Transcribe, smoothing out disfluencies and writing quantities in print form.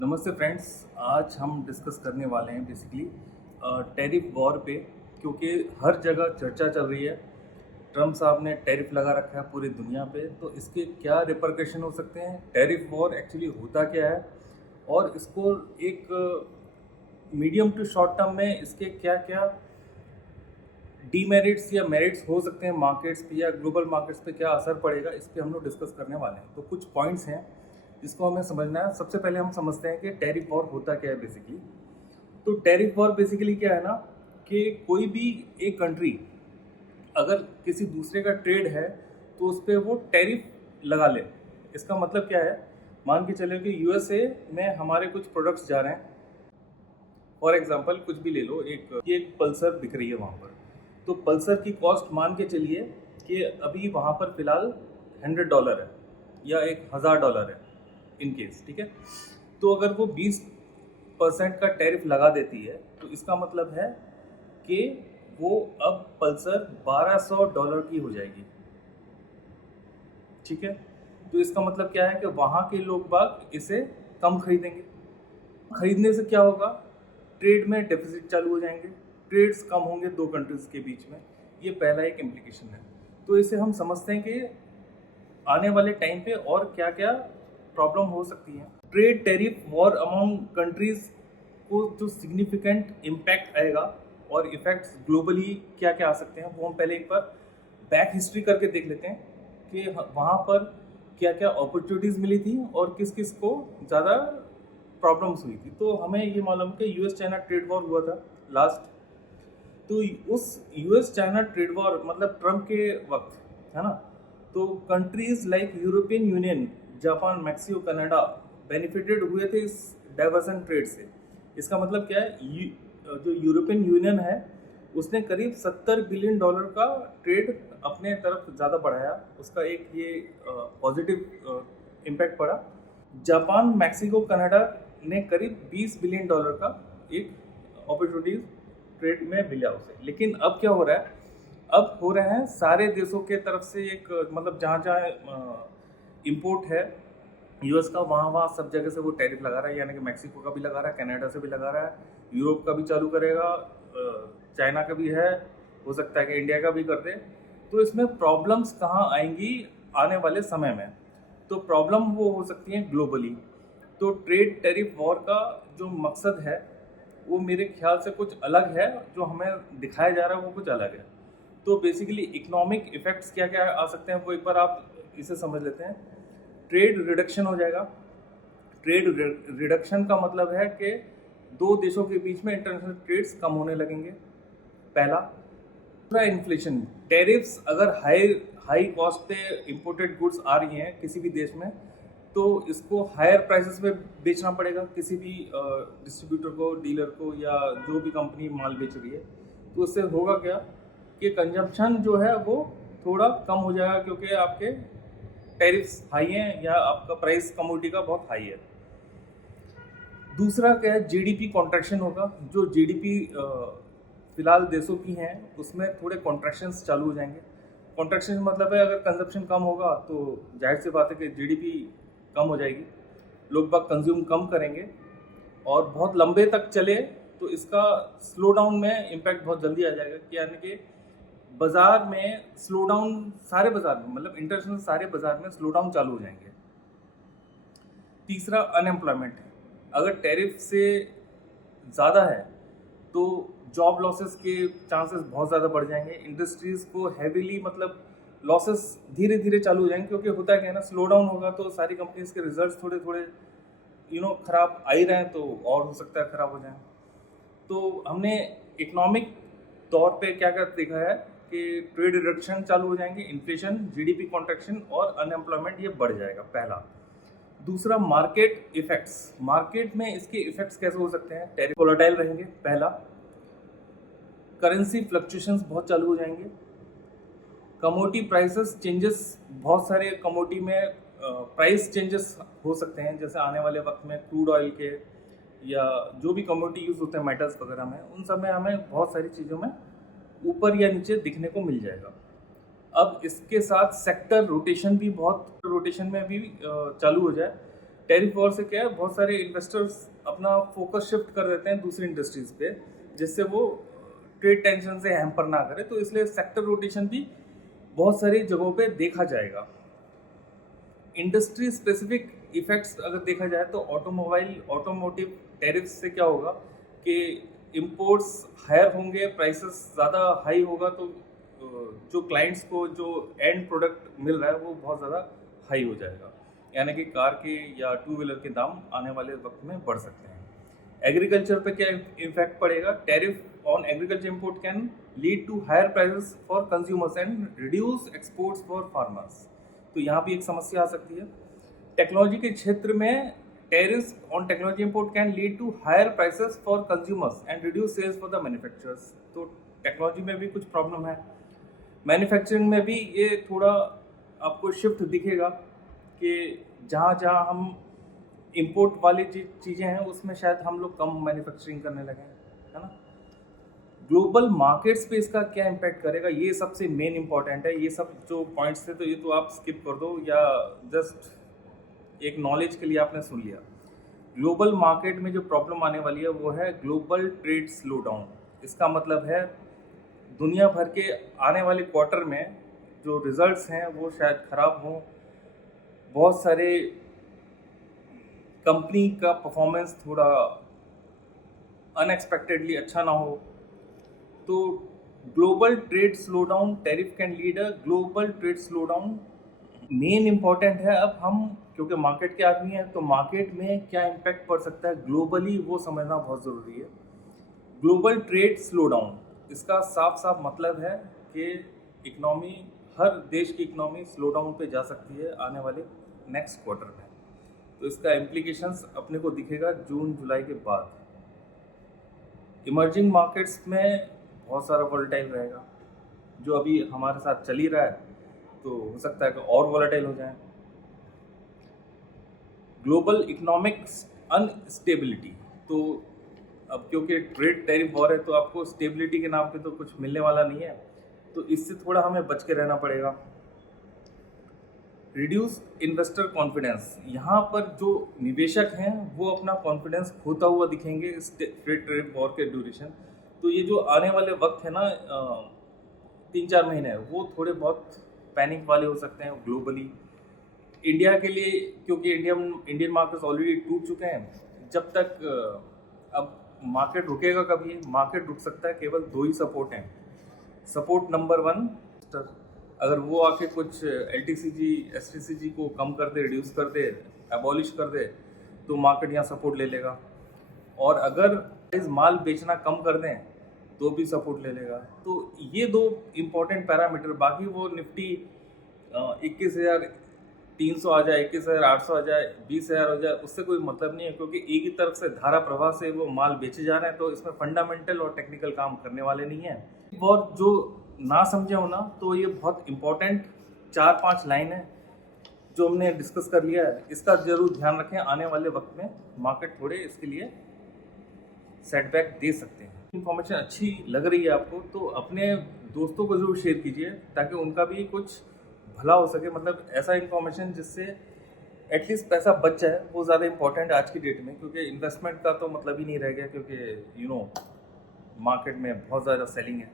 नमस्ते फ्रेंड्स। आज हम डिस्कस करने वाले हैं बेसिकली टैरिफ वॉर पे, क्योंकि हर जगह चर्चा चल रही है। ट्रम्प साहब ने टैरिफ लगा रखा है पूरी दुनिया पे, तो इसके क्या रिपरकशन हो सकते हैं, टैरिफ वॉर एक्चुअली होता क्या है और इसको एक मीडियम टू शॉर्ट टर्म में इसके क्या क्या डीमेरिट्स या मेरिट्स हो सकते हैं मार्केट्स पे या ग्लोबल मार्केट्स पे, क्या असर पड़ेगा, इस पे हम लोग डिस्कस करने वाले हैं। तो कुछ पॉइंट्स हैं जिसको हमें समझना है। सबसे पहले हम समझते हैं कि टैरिफ वॉर होता क्या है बेसिकली। तो टैरिफ वॉर बेसिकली क्या है ना, कि कोई भी एक कंट्री अगर किसी दूसरे का ट्रेड है तो उस पर वो टैरिफ लगा ले। इसका मतलब क्या है, मान के चले कि यूएसए में हमारे कुछ प्रोडक्ट्स जा रहे हैं। फॉर एग्जांपल कुछ भी ले लो, एक पल्सर दिख रही है वहाँ पर, तो पल्सर की कॉस्ट मान के चलिए कि अभी वहाँ पर फिलहाल $100 है या $1000 है इन केस, ठीक है। तो अगर वो 20% का टैरिफ लगा देती है तो इसका मतलब है कि वो अब पल्सर $1200 की हो जाएगी, ठीक है। तो इसका मतलब क्या है कि वहाँ के लोग बाग इसे कम खरीदेंगे। खरीदने से क्या होगा, ट्रेड में डेफिसिट चालू हो जाएंगे, ट्रेड्स कम होंगे दो कंट्रीज के बीच में। ये पहला एक इम्प्लीकेशन है। तो इसे हम समझते हैं कि आने वाले टाइम पे और क्या क्या प्रॉब्लम हो सकती है। Trade tariff war among countries को जो सिग्निफिकेंट इम्पैक्ट आएगा और इफेक्ट्स ग्लोबली क्या क्या आ सकते हैं, वो हम पहले एक बार बैक हिस्ट्री करके देख लेते हैं कि वहाँ पर क्या क्या अपॉर्चुनिटीज़ मिली थी और किस किस को ज़्यादा प्रॉब्लम्स हुई थी। तो हमें ये मालूम कि यूएस चाइना ट्रेड वॉर हुआ था लास्ट। तो उस यूएस चाइना ट्रेड वॉर मतलब ट्रम्प के वक्त, है ना। तो countries like European union, Japan, Mexico, Canada benefited हुए थे इस डाइवर्सन ट्रेड से। इसका मतलब क्या है, जो यूरोपियन यूनियन है उसने करीब $70 बिलियन का ट्रेड अपने तरफ ज़्यादा बढ़ाया। उसका एक ये पॉजिटिव इम्पैक्ट पड़ा। जापान, मैक्सिको, कनाडा ने करीब $20 बिलियन का एक अपॉर्चुनिटीज ट्रेड में मिला उसे। लेकिन अब क्या हो रहा है, अब हो रहे हैं सारे देशों के तरफ से एक मतलब जहाँ जहाँ इम्पोर्ट है यूएस का, वहाँ वहाँ सब जगह से वो टैरिफ लगा रहा है। यानी कि मैक्सिको का भी लगा रहा है, कनाडा से भी लगा रहा है, यूरोप का भी चालू करेगा, चाइना का भी है, हो सकता है कि इंडिया का भी कर दे। तो इसमें प्रॉब्लम्स कहाँ आएंगी आने वाले समय में, तो प्रॉब्लम वो हो सकती है ग्लोबली। तो ट्रेड टैरिफ वॉर का जो मकसद है वो मेरे ख्याल से कुछ अलग है, जो हमें दिखाया जा रहा है वो कुछ अलग है। तो बेसिकली इकोनॉमिक इफेक्ट्स क्या क्या आ सकते हैं वो एक बार आप इसे समझ लेते हैं। ट्रेड रिडक्शन हो जाएगा। ट्रेड रिडक्शन का मतलब है कि दो देशों के बीच में इंटरनेशनल ट्रेड्स कम होने लगेंगे, पहला। दूसरा इन्फ्लेशन, टैरिफ्स अगर हाई कॉस्ट पे इंपोर्टेड गुड्स आ रही हैं किसी भी देश में, तो इसको हायर प्राइसेस में बेचना पड़ेगा किसी भी डिस्ट्रीब्यूटर को, डीलर को, या जो भी कंपनी माल बेच रही है। तो उससे होगा क्या कि कंजम्पशन जो है वो थोड़ा कम हो जाएगा, क्योंकि आपके टैरिफ्स हाई हैं या आपका प्राइस कमोडिटी का बहुत हाई है। दूसरा क्या है, जीडीपी कॉन्ट्रैक्शन होगा। जो जीडीपी फिलहाल देशों की हैं उसमें थोड़े कॉन्ट्रैक्शंस चालू हो जाएंगे। कॉन्ट्रैक्शन मतलब है अगर कंजप्शन कम होगा तो जाहिर सी बात है कि जीडीपी कम हो जाएगी, लोग बाग कंज्यूम कम करेंगे और बहुत लंबे तक चले तो इसका स्लो डाउन में इम्पैक्ट बहुत जल्दी आ जाएगा। कि यानी कि बाजार में स्लो डाउन, सारे बाजार में मतलब इंटरनेशनल सारे बाजार में स्लो डाउन चालू हो जाएंगे। तीसरा अनएम्प्लॉयमेंट, अगर टैरिफ से ज़्यादा है तो जॉब लॉसेस के चांसेस बहुत ज़्यादा बढ़ जाएंगे। इंडस्ट्रीज़ को हैवीली मतलब लॉसेस धीरे धीरे चालू हो जाएंगे, क्योंकि होता है क्या ना, स्लो डाउन होगा तो सारी कंपनीज के रिजल्ट्स थोड़े थोड़े खराब आ ही रहे हैं, तो और हो सकता है खराब हो जाए। तो हमने इकोनॉमिक तौर पे क्या क्या देखा है कि ट्रेड रिडक्शन चालू हो जाएंगे, इन्फ्लेशन, जीडीपी कॉन्ट्रैक्शन और अनएम्प्लॉयमेंट ये बढ़ जाएगा, पहला। दूसरा मार्केट इफेक्ट्स, मार्केट में इसके इफेक्ट्स कैसे हो सकते हैं, टैरिफ वोलेटाइल रहेंगे, पहला। करेंसी फ्लक्चुएशंस बहुत चालू हो जाएंगे। कमोडिटी प्राइसेस चेंजेस, बहुत सारे कमोडिटी में प्राइस चेंजेस हो सकते हैं, जैसे आने वाले वक्त में क्रूड ऑयल के या जो भी कमोडिटी यूज़ होते हैं मेटल्स वगैरह में, उन सब में हमें बहुत सारी चीज़ों में ऊपर या नीचे दिखने को मिल जाएगा। अब इसके साथ सेक्टर रोटेशन भी, बहुत रोटेशन में भी चालू हो जाए टैरिफ वॉर से क्या है, बहुत सारे इन्वेस्टर्स अपना फोकस शिफ्ट कर देते हैं दूसरी इंडस्ट्रीज पे, जिससे वो ट्रेड टेंशन से हैम्पर ना करे। तो इसलिए सेक्टर रोटेशन भी बहुत सारी जगहों पे देखा जाएगा। इंडस्ट्री स्पेसिफिक इफेक्ट्स अगर देखा जाए तो ऑटोमोटिव टैरिफ से क्या होगा कि इंपोर्ट्स हायर होंगे, प्राइसेस ज़्यादा हाई होगा, तो जो क्लाइंट्स को जो एंड प्रोडक्ट मिल रहा है वो बहुत ज़्यादा हाई हो जाएगा, यानी कि कार के या टू व्हीलर के दाम आने वाले वक्त में बढ़ सकते हैं। एग्रीकल्चर पे क्या इम्पैक्ट पड़ेगा? Tariff on agriculture import can lead to higher prices for consumers and reduce exports for farmers. तो यहाँ भी एक समस्या आ सकती है। टेक्नोलॉजी के क्षेत्र में tariff on technology import can lead to higher prices for consumers and reduce sales for the manufacturers. तो टेक्नोलॉजी में भी कुछ प्रॉब्लम है। मैन्युफैक्चरिंग में भी ये थोड़ा आपको शिफ्ट दिखेगा कि जहाँ जहाँ हम इंपोर्ट वाली चीज़ें हैं उसमें शायद हम लोग कम मैन्युफैक्चरिंग करने लगे हैं, है ना। ग्लोबल मार्केट्स पे इसका क्या इम्पैक्ट करेगा, ये सबसे मेन इंपॉर्टेंट है। ये सब जो पॉइंट्स थे तो ये तो आप स्किप कर दो, या जस्ट एक नॉलेज के लिए आपने सुन लिया। ग्लोबल मार्केट में जो प्रॉब्लम आने वाली है वो है ग्लोबल ट्रेड स्लो डाउन। इसका मतलब है दुनिया भर के आने वाले क्वार्टर में जो रिजल्ट्स हैं वो शायद ख़राब हों, बहुत सारे कंपनी का परफॉर्मेंस थोड़ा अनएक्सपेक्टेडली अच्छा ना हो। तो global trade slow down, tariff can lead a global trade slow down. Main important है, अब हम क्योंकि मार्केट के आदमी हैं तो मार्केट में क्या इम्पैक्ट पड़ सकता है ग्लोबली वो समझना बहुत ज़रूरी है। ग्लोबल ट्रेड स्लो डाउन, इसका साफ साफ मतलब है कि इकनॉमी, हर देश की इकनॉमी स्लो डाउन पे जा सकती है आने वाले नेक्स्ट क्वार्टर में। तो इसका इम्प्लीकेशंस अपने को दिखेगा जून जुलाई के बाद। इमर्जिंग मार्केट्स में बहुत सारा वॉलेटाइल रहेगा, जो अभी हमारे साथ चल ही रहा है, तो हो सकता है कि और वॉलेटाइल हो जाए। ग्लोबल इकोनॉमिक्स अनस्टेबिलिटी, तो अब क्योंकि ट्रेड टैरिफ वॉर है तो आपको स्टेबिलिटी के नाम पे तो कुछ मिलने वाला नहीं है, तो इससे थोड़ा हमें बच के रहना पड़ेगा। रिड्यूस इन्वेस्टर कॉन्फिडेंस, यहाँ पर जो निवेशक हैं वो अपना कॉन्फिडेंस खोता हुआ दिखेंगे इस ट्रेड टैरिफ वॉर के ड्यूरेशन। तो ये जो आने वाले वक्त है ना, 3-4 महीने, वो थोड़े बहुत पैनिक वाले हो सकते हैं ग्लोबली। इंडिया के लिए, क्योंकि इंडियन मार्केट्स ऑलरेडी टूट चुके हैं, जब तक अब मार्केट रुकेगा कभी, मार्केट रुक सकता है केवल 2 ही सपोर्ट हैं। सपोर्ट नंबर 1, अगर वो आके कुछ LTCG STCG को कम कर दे, रिड्यूस कर दे, एबॉलिश कर दे, तो मार्केट यहाँ सपोर्ट ले लेगा। और अगर इस माल बेचना कम कर दें तो भी सपोर्ट ले लेगा। तो ये 2 इम्पॉर्टेंट पैरामीटर, बाकी वो निफ्टी 21,300 आ जाए, 21,800 आ जाए, 20,000 हो जाए, उससे कोई मतलब नहीं है, क्योंकि एक ही तरफ से धारा प्रवाह से वो माल बेचे जा रहे हैं। तो इसमें फंडामेंटल और टेक्निकल काम करने वाले नहीं हैं। और जो ना समझे हो ना, तो ये बहुत इंपॉर्टेंट 4-5 लाइन है जो हमने डिस्कस कर लिया है, इसका जरूर ध्यान रखें। आने वाले वक्त में मार्केट थोड़े इसके लिए सेटबैक दे सकते हैं। इन्फॉर्मेशन अच्छी लग रही है आपको तो अपने दोस्तों को जरूर शेयर कीजिए, ताकि उनका भी कुछ भला हो सके। मतलब ऐसा इन्फॉर्मेशन जिससे एटलीस्ट पैसा बच जाए, वो ज़्यादा इंपॉर्टेंट है आज की डेट में, क्योंकि इन्वेस्टमेंट का तो मतलब ही नहीं रह गया, क्योंकि मार्केट में बहुत ज़्यादा सेलिंग है।